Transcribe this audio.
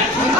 Yeah.